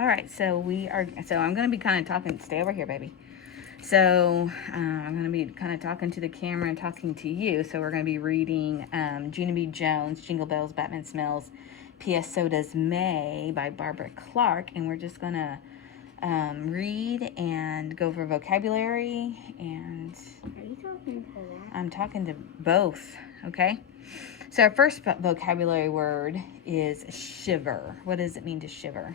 All right, so I'm going to be kind of talking, stay over here, baby. So I'm going to be kind of talking to the camera and talking to you. So we're going to be reading Junie B. Jones, Jingle Bells, Batman Smells, P.S. So Does May by Barbara Clark. And we're just going to read and go over vocabulary. And are you talking to that? I'm talking to both, okay? So our first vocabulary word is shiver. What does it mean to shiver?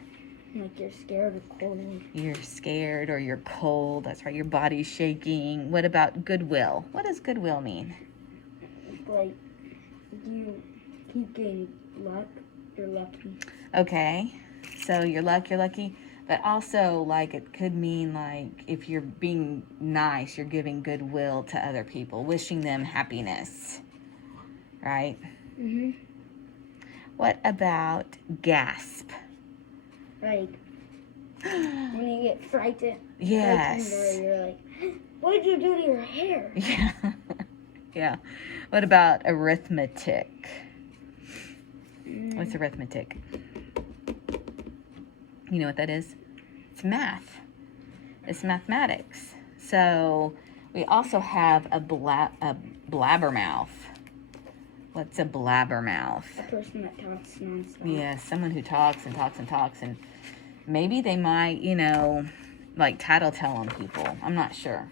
Like you're scared or cold. You're scared or you're cold. That's right. Your body's shaking. What about goodwill? What does goodwill mean? Like you keep getting luck. You're lucky. Okay. So you're lucky. But also, like, it could mean, like, if you're being nice, you're giving goodwill to other people, wishing them happiness. Right? Mm-hmm. What about gasp? Like, when you get frightened. Yes. Frightened, you're like, what did you do to your hair? Yeah. Yeah. What about arithmetic? What's arithmetic? You know what that is? It's math. It's mathematics. So we also have a blabbermouth. What's a blabbermouth? A person that talks nonstop. Yeah, someone who talks and talks and talks, and maybe they might, like tattletale on people. I'm not sure.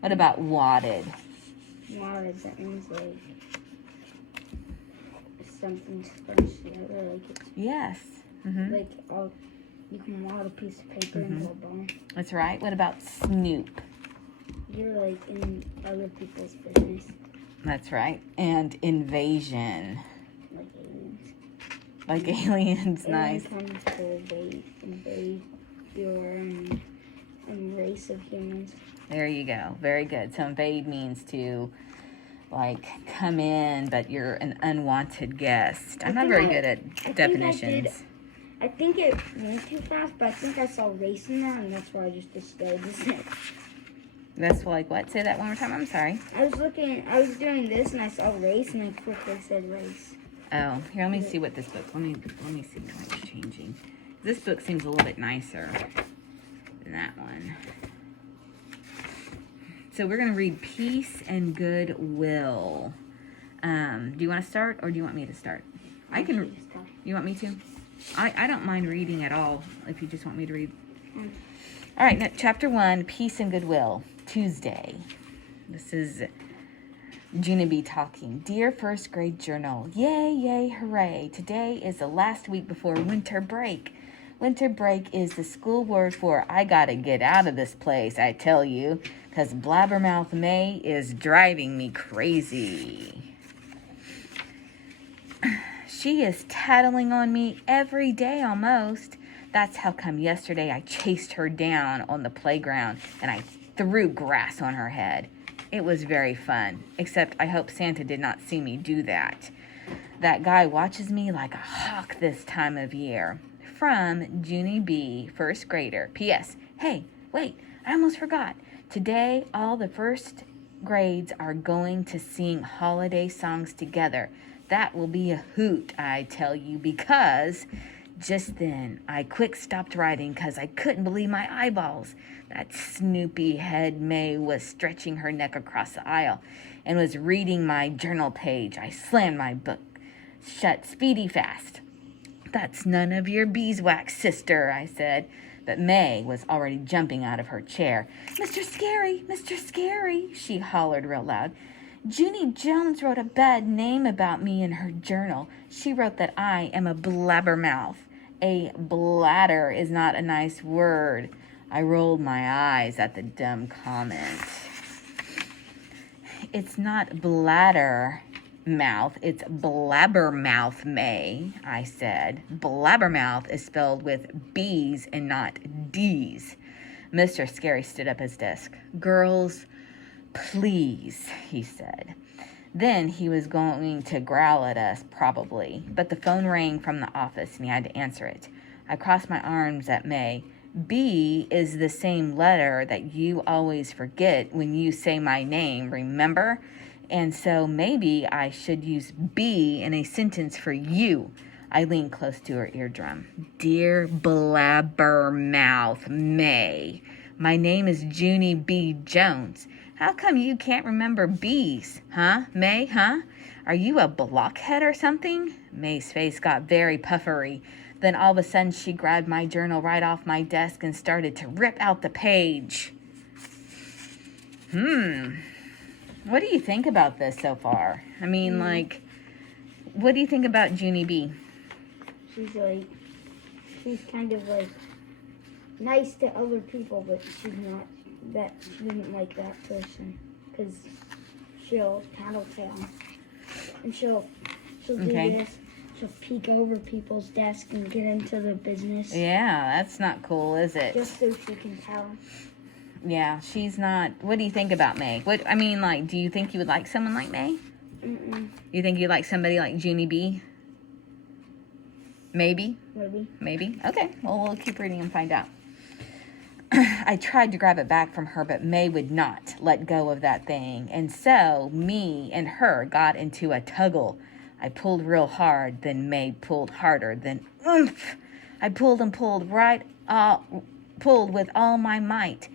What about wadded? Wadded, that means like something's scrunched together, like it's Yes. Mm-hmm. like you can wad a piece of paper into a ball. That's right. What about snoop? You're like in other people's business. That's right. And invasion. Like aliens. Like aliens, nice. Aliens come to invade your race of humans. There you go. Very good. So invade means to, like, come in, but you're an unwanted guest. I'm not very good at definitions. I think it went too fast, but I think I saw race in there, and that's why I just displayed this. That's like what? Say that one more time. I'm sorry. I was doing this, and I saw race, and I quickly said race. Oh, here, let me see what this book, let me see how it's changing. This book seems a little bit nicer than that one. So we're going to read peace and goodwill. Do you want to start, or do you want me to start? I can. You want me to? I don't mind reading at all, if you just want me to read. All right, now, chapter 1, peace and goodwill, Tuesday. This is Junie B talking. Dear first grade journal, yay, yay, hooray. Today is the last week before winter break. Winter break is the school word for I gotta get out of this place, I tell you, because Blabbermouth May is driving me crazy. She is tattling on me every day almost. That's how come yesterday I chased her down on the playground and I threw grass on her head. It was very fun, except I hope Santa did not see me do that. That guy watches me like a hawk this time of year. From Junie B, first grader. P.S. Hey, wait, I almost forgot. Today, all the first grades are going to sing holiday songs together. That will be a hoot, I tell you, because just then I quick stopped writing because I couldn't believe my eyeballs. That snoopy head May was stretching her neck across the aisle and was reading my journal page. I slammed my book shut speedy fast. That's none of your beeswax, sister, I said. But May was already jumping out of her chair. Mr. Scary, she hollered real loud. Junie Jones wrote a bad name about me in her journal. She wrote that I am a blabbermouth. A bladder is not a nice word. I rolled my eyes at the dumb comment. It's not bladder mouth, it's blabbermouth, May, I said. Blabbermouth is spelled with B's and not D's. Mr. Scary stood up his desk. Girls, please, he said. Then he was going to growl at us, probably, but the phone rang from the office and he had to answer it. I crossed my arms at May. B is the same letter that you always forget when you say my name, remember? And so maybe I should use be in a sentence for you. I leaned close to her eardrum. Dear Blabbermouth May, my name is Junie B. Jones. How come you can't remember B's? Huh, May, huh? Are you a blockhead or something? May's face got very puffery. Then all of a sudden she grabbed my journal right off my desk and started to rip out the page. What do you think about this so far? I mean, what do you think about Junie B? She's kind of like nice to other people, but she doesn't like that person, because she'll tattletale, and she'll do this. She'll peek over people's desk and get into the business. Yeah, that's not cool, is it? Just so she can tell. Yeah, she's not. What do you think about May? Do you think you would like someone like May? Mm-mm. You think you'd like somebody like Junie B? Maybe? Maybe. Okay, well, we'll keep reading and find out. I tried to grab it back from her, but May would not let go of that thing. And so me and her got into a tuggle. I pulled real hard, then May pulled harder, then oomph! I pulled and pulled pulled with all my might.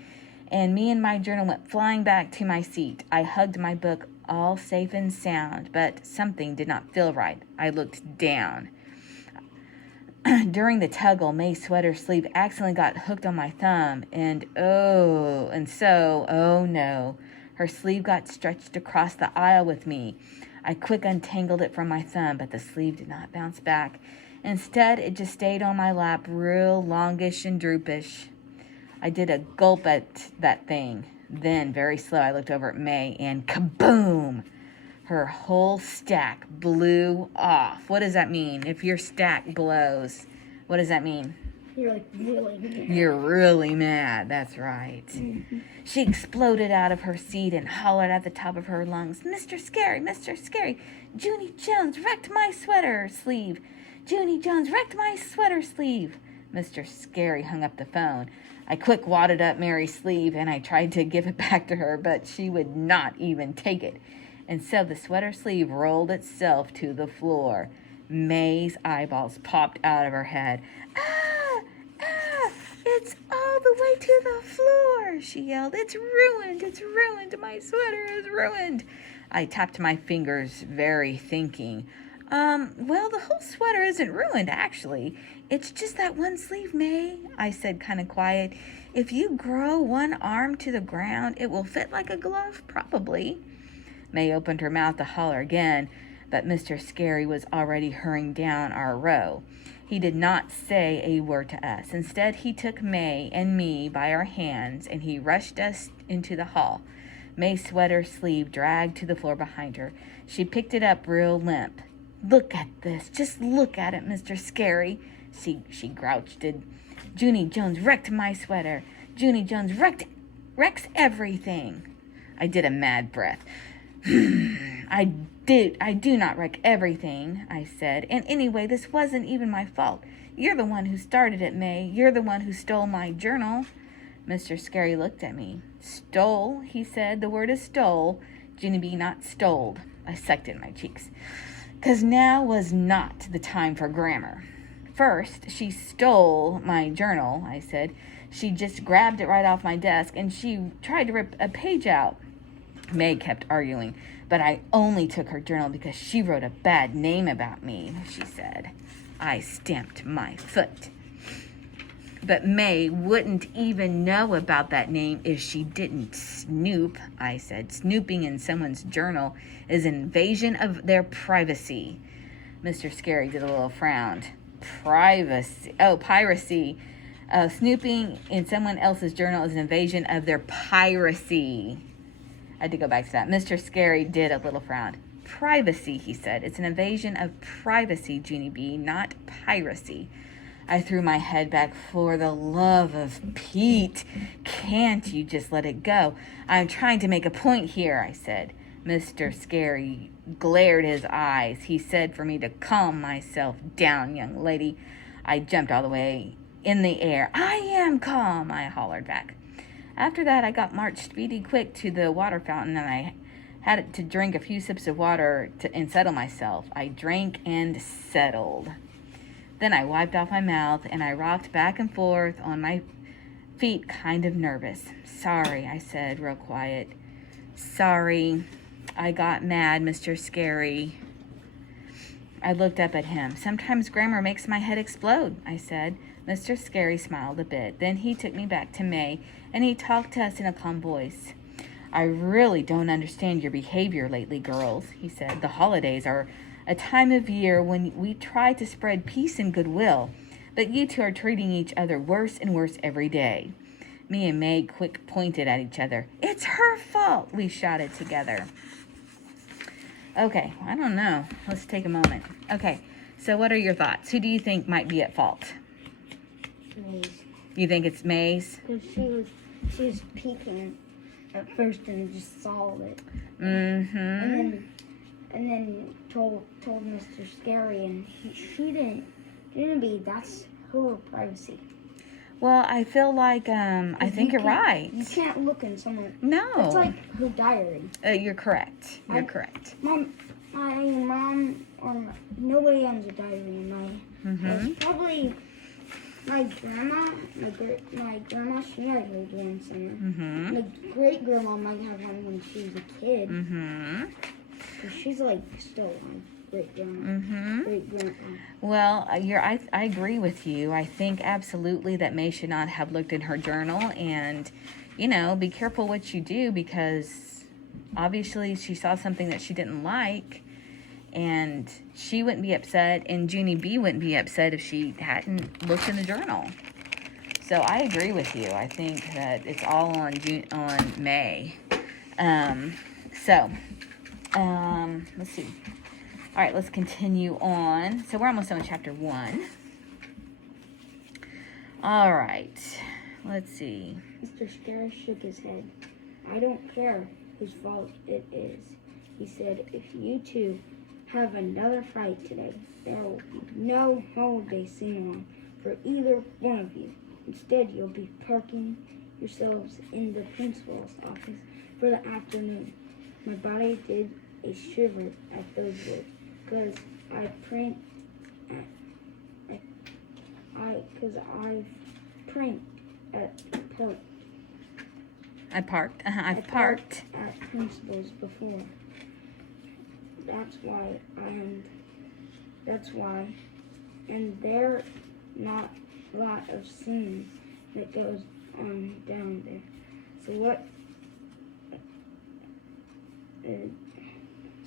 And me and my journal went flying back to my seat. I hugged my book, all safe and sound, but something did not feel right. I looked down. During the tuggle, May's sweater sleeve accidentally got hooked on my thumb, and oh no, her sleeve got stretched across the aisle with me. I quick untangled it from my thumb, but the sleeve did not bounce back. Instead, it just stayed on my lap, real longish and droopish. I did a gulp at that thing. Then, very slow, I looked over at May, and kaboom! Her whole stack blew off. What does that mean? If your stack blows, what does that mean? You're really mad. You're really mad. That's right. Mm-hmm. She exploded out of her seat and hollered at the top of her lungs, Mr. Scary, Mr. Scary, Junie Jones wrecked my sweater sleeve. Junie Jones wrecked my sweater sleeve. Mr. Scary hung up the phone. I quick wadded up Mary's sleeve and I tried to give it back to her, but she would not even take it. And so the sweater sleeve rolled itself to the floor. May's eyeballs popped out of her head. Ah! Ah! It's all the way to the floor, she yelled. It's ruined! It's ruined! My sweater is ruined! I tapped my fingers, very thinking. Well, the whole sweater isn't ruined, actually. It's just that one sleeve, May, I said kind of quiet. If you grow one arm to the ground, it will fit like a glove, probably. May opened her mouth to holler again, but Mr. Scary was already hurrying down our row. He did not say a word to us. Instead, he took May and me by our hands, and he rushed us into the hall. May's sweater sleeve dragged to the floor behind her. She picked it up real limp. Look at this. Just look at it, Mr. Scary. She grouched. Junie Jones wrecked my sweater. Junie Jones wrecks everything. I did a mad breath. I do not wreck everything, I said. And anyway, this wasn't even my fault. You're the one who started it, May. You're the one who stole my journal. Mr. Scary looked at me. Stole, he said. The word is stole. Junie B, not stoled. I sucked in my cheeks. 'Cause now was not the time for grammar. First, she stole my journal, I said. She just grabbed it right off my desk, and she tried to rip a page out. May kept arguing, but I only took her journal because she wrote a bad name about me, she said. I stamped my foot. But May wouldn't even know about that name if she didn't snoop, I said. Snooping in someone's journal is an invasion of their privacy. Mr. Scary did a little frown. Privacy. Oh, piracy. Snooping in someone else's journal is an invasion of their piracy. I had to go back to that. Mr. Scary did a little frown. Privacy, he said. It's an invasion of privacy, Junie B, not piracy. I threw my head back. For the love of Pete, can't you just let it go? I'm trying to make a point here, I said. Mr. Scary glared his eyes. He said for me to calm myself down, young lady. I jumped all the way in the air. I am calm, I hollered back. After that, I got marched speedy quick to the water fountain, and I had to drink a few sips of water and settle myself. I drank and settled. Then I wiped off my mouth and I rocked back and forth on my feet, kind of nervous. Sorry, I said, real quiet. Sorry, I got mad, Mr. Scary. I looked up at him. Sometimes grammar makes my head explode, I said. Mr. Scary smiled a bit. Then he took me back to May, and he talked to us in a calm voice. I really don't understand your behavior lately, girls, he said. The holidays are a time of year when we try to spread peace and goodwill, but you two are treating each other worse and worse every day. Me and May quick pointed at each other. It's her fault, we shouted together. Okay, I don't know. Let's take a moment. Okay, so what are your thoughts? Who do you think might be at fault? Maze. You think it's May's? Because she was peeking at first and just saw it. Mm-hmm. And then told Mr. Scary, and she didn't be. That's her privacy. Well, I feel like I think you're right. You can't look in someone. No. It's like her diary. You're correct. You're correct. My mom or nobody owns a diary in my house. Probably my grandma. My grandma, she might hold one somewhere. Mm-hmm. My great grandma might have one when she was a kid. Mm-hmm. But she's like still my great grandma. Mm-hmm. Great grandma. Well, I agree with you. I think absolutely that May should not have looked in her journal, and be careful what you do, because obviously she saw something that she didn't like, and she wouldn't be upset, and Junie B wouldn't be upset if she hadn't looked in the journal. So I agree with you. I think that it's all on May. Let's see. All right, let's continue on. So we're almost on chapter 1. All right, let's see. Mr. Scary shook his head. I don't care whose fault it is. He said, if you two have another fight today, there will be no holiday sing-along for either one of you. Instead, you'll be parking yourselves in the principal's office for the afternoon. My body did a shiver at those words, because I've pranked I've parked at principals before. That's why, and there's not a lot of singing that goes on down there.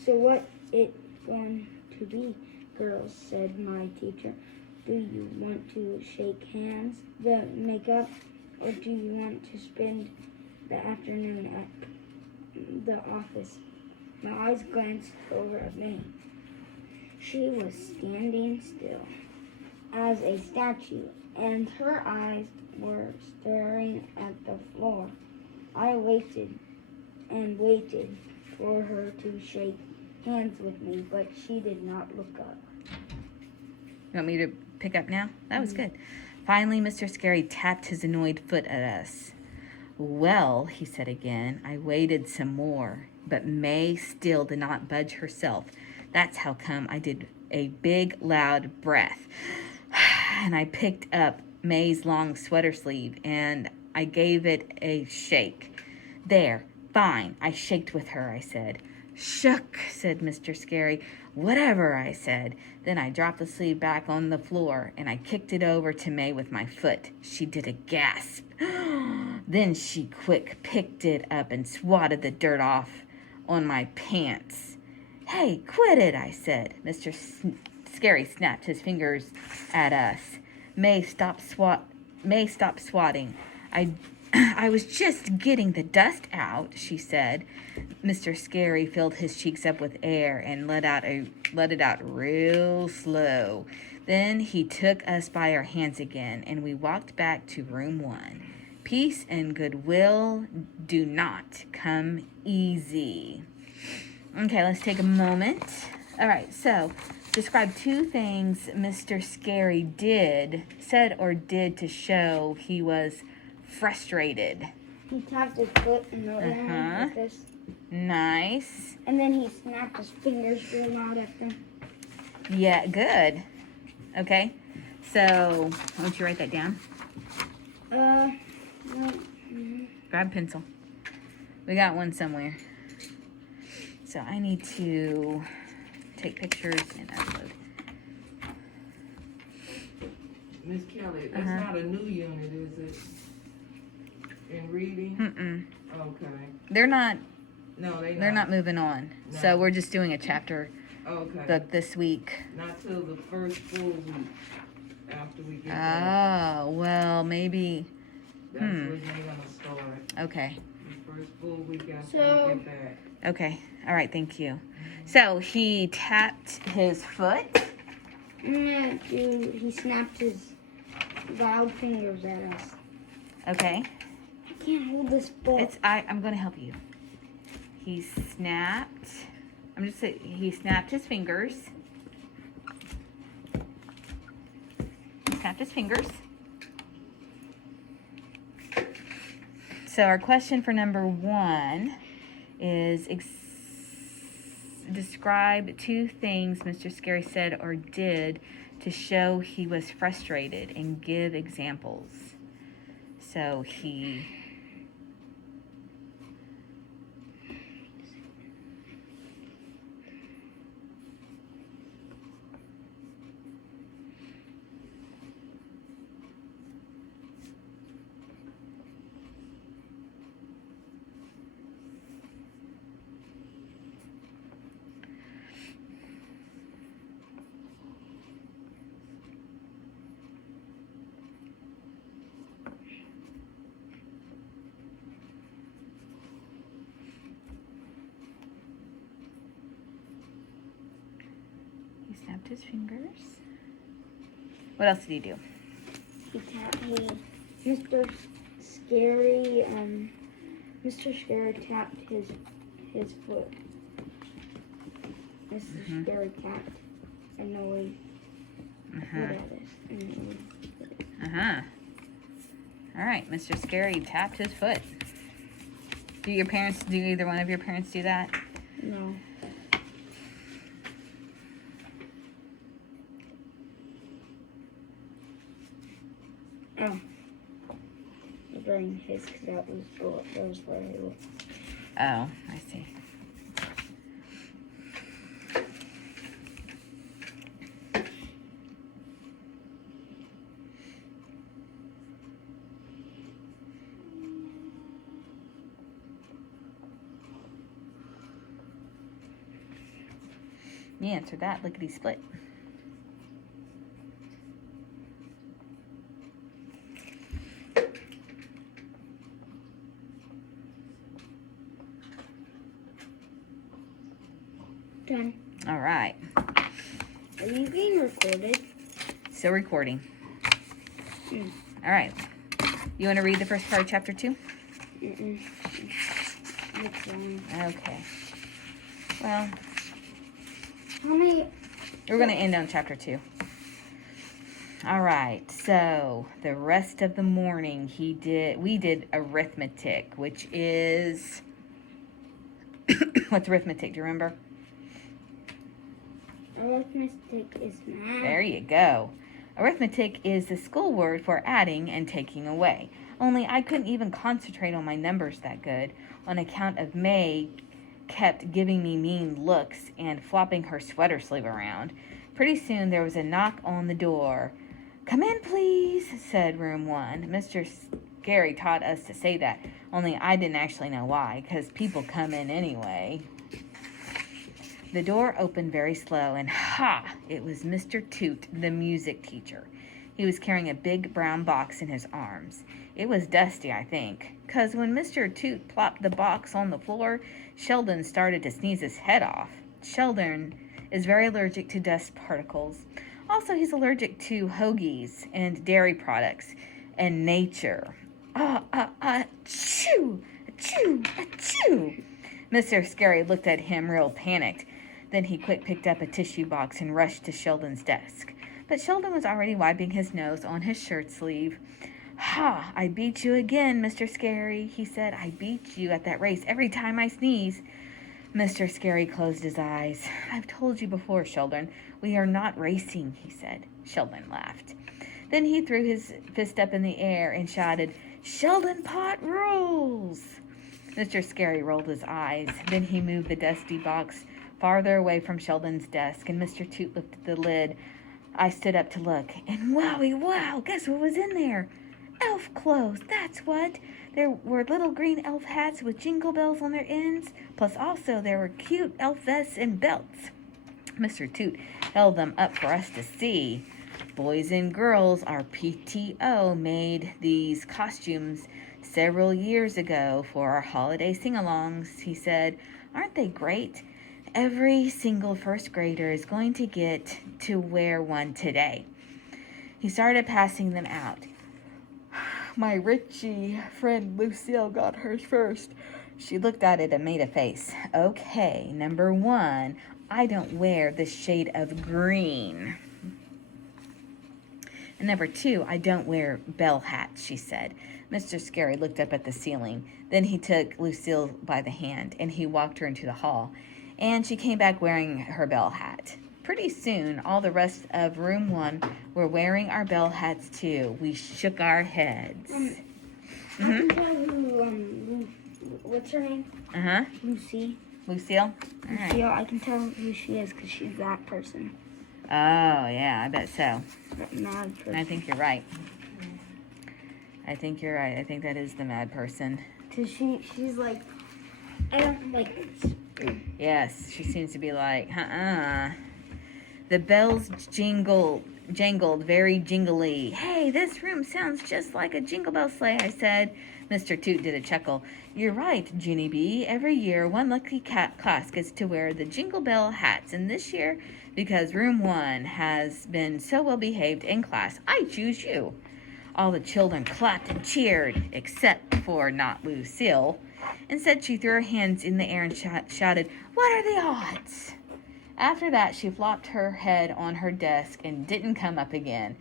So what it going to be, girls, said my teacher. Do you want to shake hands, the makeup, or do you want to spend the afternoon at the office? My eyes glanced over at me. She was standing still as a statue, and her eyes were staring at the floor. I waited and waited for her to shake hands with me, but she did not look up. You want me to pick up now? That was good. Finally, Mr. Scary tapped his annoyed foot at us. Well, he said again. I waited some more, but May still did not budge herself. That's how come I did a big, loud breath. And I picked up May's long sweater sleeve, and I gave it a shake. There, fine, I shaked with her, I said. Shook, said Mr. Scary. Whatever, I said. Then I dropped the sleeve back on the floor, and I kicked it over to May with my foot. She did a gasp. Then she quick picked it up and swatted the dirt off on my pants. Hey, quit it, I said. Mr. Scary snapped his fingers at us. May stopped swatting. I was just getting the dust out, she said. Mr. Scary filled his cheeks up with air and let it out real slow. Then he took us by our hands again, and we walked back to room 1. Peace and goodwill do not come easy. Okay, let's take a moment. All right, so describe 2 things Mr. Scary said or did to show he was frustrated. He tapped his foot in the air like this. Nice. And then he snapped his fingers real loud at them. Yeah, good. Okay. So, why don't you write that down? No. Mhm. Grab a pencil. We got one somewhere. So I need to take pictures and upload. Miss Kelly, that's not a new unit, is it? In reading? Okay. They're not. No, They're not moving on. No. So we're just doing a chapter Okay. book this week. Not till the first full week after we get back. Oh, well, maybe. That's when they're gonna start. Okay. The first full week after we get back. Okay. All right. Thank you. So he tapped his foot. He snapped his loud fingers at us. Okay. I can't hold this book. I'm going to help you. He snapped. He snapped his fingers. He snapped his fingers. So our question for number 1 is describe 2 things Mr. Scary said or did to show he was frustrated and give examples. So he snapped his fingers. What else did he do? Mr. Scary tapped his foot. Mr. Scary tapped annoyed foot at us. All right, Mr. Scary tapped his foot. Do either one of your parents do that? No. Oh. During his, because that was where I looked. Oh, I see. You answered that lickety-split. Done. All right. Are you being recorded? Still recording. All right. You want to read the first part of chapter 2? Okay. Well, how many? We're going to end on chapter 2. All right. So the rest of the morning, we did arithmetic, which is what's arithmetic? Do you remember? Arithmetic is math. There you go. Arithmetic is the school word for adding and taking away. Only I couldn't even concentrate on my numbers that good on account of May kept giving me mean looks and flopping her sweater sleeve around. Pretty soon there was a knock on the door. "Come in, please," said room 1. Mr. Scary taught us to say that, only I didn't actually know why, because people come in anyway. The door opened very slow, and it was Mr. Toot, the music teacher. He was carrying a big brown box in his arms. It was dusty, I think, 'cause when Mr. Toot plopped the box on the floor, Sheldon started to sneeze his head off. Sheldon is very allergic to dust particles. Also, he's allergic to hoagies and dairy products and nature. Achoo! Achoo! Achoo! Mr. Scary looked at him real panicked. Then he quick picked up a tissue box and rushed to Sheldon's desk. But Sheldon was already wiping his nose on his shirt sleeve. "I beat you again, Mr. Scary," he said. "I beat you at that race every time I sneeze." Mr. Scary closed his eyes. "I've told you before, Sheldon, we are not racing," he said. Sheldon laughed. Then he threw his fist up in the air and shouted, "Sheldon Pot rules!" Mr. Scary rolled his eyes. Then he moved the dusty box farther away from Sheldon's desk, and Mr. Toot lifted the lid. I stood up to look, and wowie wow, guess what was in there? Elf clothes, that's what. There were little green elf hats with jingle bells on their ends, plus also there were cute elf vests and belts. Mr. Toot held them up for us to see. Boys and girls, our PTO made these costumes several years ago for our holiday sing-alongs, he said. Aren't they great? Every single first grader is going to get to wear one today. He started passing them out. My Richie friend Lucille got hers first. She looked at it and made a face. Okay, number 1, I don't wear the shade of green. And number 2, I don't wear bell hats, she said. Mr. Scary looked up at the ceiling. Then he took Lucille by the hand and he walked her into the hall. And she came back wearing her bell hat. Pretty soon, all the rest of room 1 were wearing our bell hats too. We shook our heads. I can tell who, what's her name? Lucy. Lucille? All right. Lucille, I can tell who she is because she's that person. Oh, yeah, I bet so. That mad person. I think you're right. I think you're right. I think that is the mad person. Because she's like, I don't like. Yes, she seems to be like, The bells jangled very jingly. Hey, this room sounds just like a jingle bell sleigh, I said. Mr. Toot did a chuckle. You're right, Junie B. Every year, one lucky class gets to wear the jingle bell hats. And this year, because room 1 has been so well behaved in class, I choose you. All the children clapped and cheered, except for not Lucille. Instead, she threw her hands in the air and shouted, "What are the odds?" After that, she flopped her head on her desk and didn't come up again.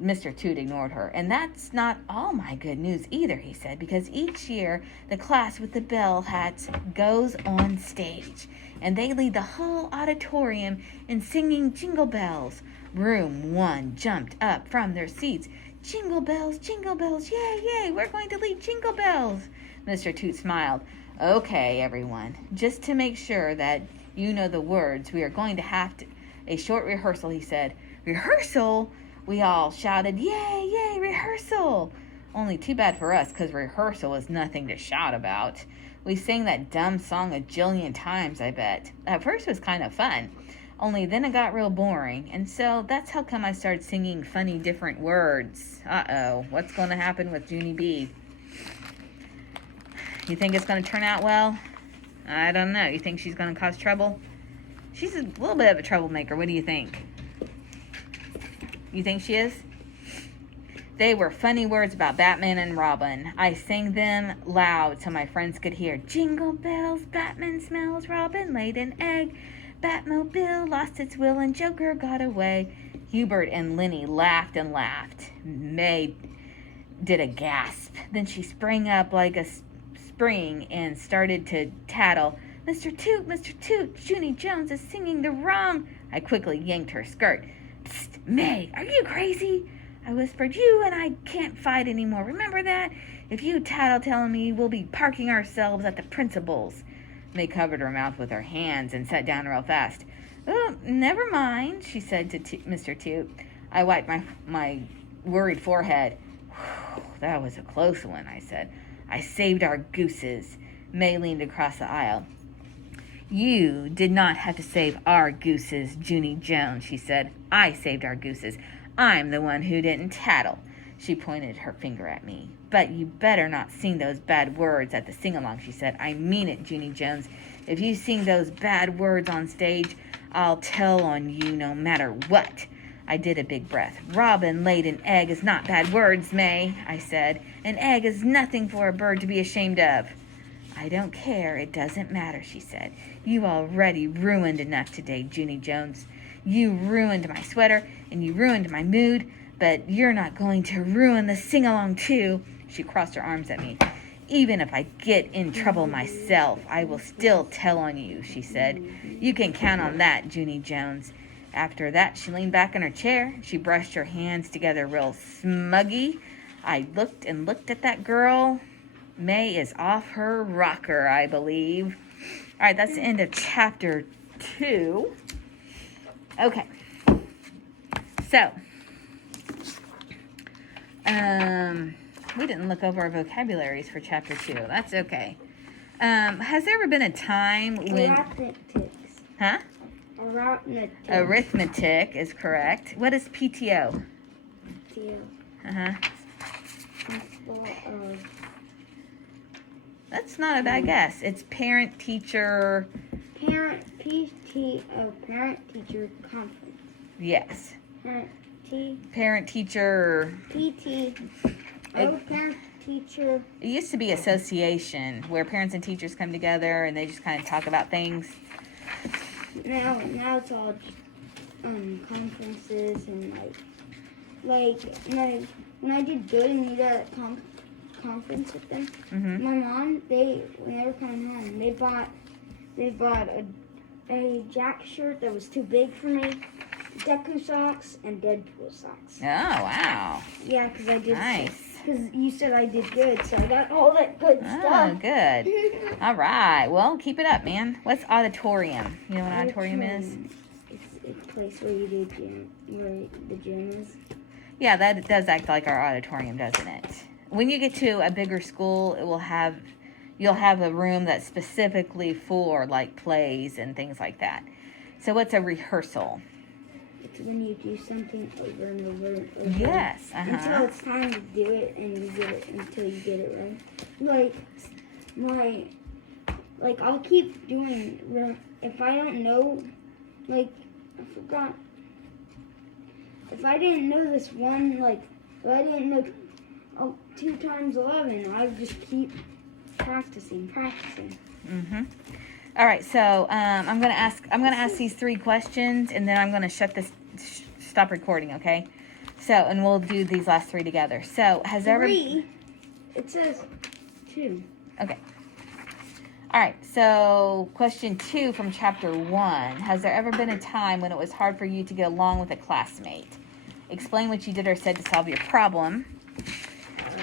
Mr. Toot ignored her. And that's not all my good news either, he said, because each year the class with the bell hats goes on stage, and they lead the whole auditorium in singing jingle bells. Room 1 jumped up from their seats. Jingle bells, yay, yay, we're going to lead jingle bells. Mr. Toot smiled. Okay, everyone, just to make sure that you know the words, we are going to have a short rehearsal, he said. Rehearsal? We all shouted, yay, yay, rehearsal. Only too bad for us, because rehearsal was nothing to shout about. We sang that dumb song a jillion times, I bet. At first it was kind of fun, only then it got real boring, and so that's how come I started singing funny different words. Uh-oh, what's going to happen with Junie B? You think it's going to turn out well? I don't know. You think she's going to cause trouble? She's a little bit of a troublemaker. What do you think? You think she is? They were funny words about Batman and Robin. I sang them loud so my friends could hear. Jingle bells, Batman smells, Robin laid an egg. Batmobile lost its will and Joker got away. Hubert and Lenny laughed and laughed. May did a gasp. Then she sprang up like a spring and started to tattle. Mr. Toot, Junie Jones is singing the wrong. I quickly yanked her skirt. Psst, May, are you crazy? I whispered, you and I can't fight anymore. Remember that? If you tattle telling me, we'll be parking ourselves at the principal's. May covered her mouth with her hands and sat down real fast. Oh, never mind, she said to Mr. Toot. I wiped my worried forehead. That was a close one, I said. I saved our gooses. May leaned across the aisle. You did not have to save our gooses, Junie Jones, she said. I saved our gooses. I'm the one who didn't tattle. She pointed her finger at me. But you better not sing those bad words at the sing-along, she said. I mean it, Junie Jones. If you sing those bad words on stage, I'll tell on you no matter what. I did a big breath. Robin laid an egg is not bad words, May, I said. An egg is nothing for a bird to be ashamed of. I don't care. It doesn't matter, she said. You already ruined enough today, Junie Jones. You ruined my sweater, and you ruined my mood, but you're not going to ruin the sing-along, too. She crossed her arms at me. Even if I get in trouble myself, I will still tell on you, she said. You can count on that, Junie Jones. After that, she leaned back in her chair. She brushed her hands together real smuggy. I looked and looked at that girl. May is off her rocker, I believe. All right, that's the end of chapter 2. Okay. So, we didn't look over our vocabularies for chapter 2. That's okay. Has there ever been a time when... Arithmetics. Huh? Arithmetic. Arithmetic is correct. What is PTO? PTO. Uh-huh. Principle of... That's not a bad guess. It's parent, teacher... Parent, PTO, parent-teacher conference. Yes. Parent, Parent-teacher... PT. Oh, parent-teacher... It used to be association, where parents and teachers come together and they just kind of talk about things. Now it's all just, conferences and when I did good and did a conference with them, Mm-hmm. my mom, when they were coming home, they bought a Jack shirt that was too big for me, Deku socks, and Deadpool socks. Oh, wow. Yeah, because I did. Nice. Because you said I did good, so I got all that good Oh, stuff. good. All right. Well, keep it up, man. What's auditorium? You know what auditorium is? It's a place where you do gym, where the gym is. Yeah, that does act like our auditorium, doesn't it? When you get to a bigger school, you'll have a room that's specifically for like plays and things like that. So what's a rehearsal? It's when you do something over and over and over. Yes. Until it's time to do it, and you get it until you get it right. Like I'll keep doing. If I don't know, I forgot. If I didn't know this one, if I didn't know 2 times 11, I would just keep practicing. Mm-hmm. All right, so I'm gonna ask these 3 questions, and then I'm gonna stop recording. Okay? So, and we'll do these last 3 together. So, has there ever... 3? It says 2. Okay. All right. So, question 2 from chapter 1: has there ever been a time when it was hard for you to get along with a classmate? Explain what you did or said to solve your problem.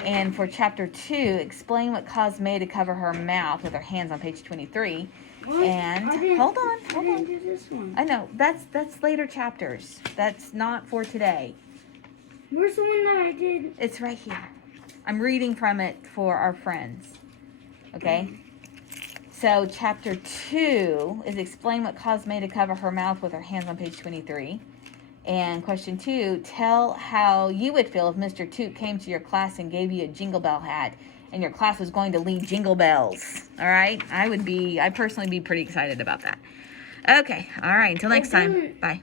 And for chapter 2, explain what caused May to cover her mouth with her hands on page 23. What? And hold on. I didn't do this one. I know that's later chapters. That's not for today. Where's the one that I did? It's right here. I'm reading from it for our friends. Okay. So chapter 2 is explain what caused May to cover her mouth with her hands on page 23. And question 2, tell how you would feel if Mr. Toot came to your class and gave you a jingle bell hat and your class was going to lead jingle bells. All right? I'd personally be pretty excited about that. Okay. All right. Until next time. Bye.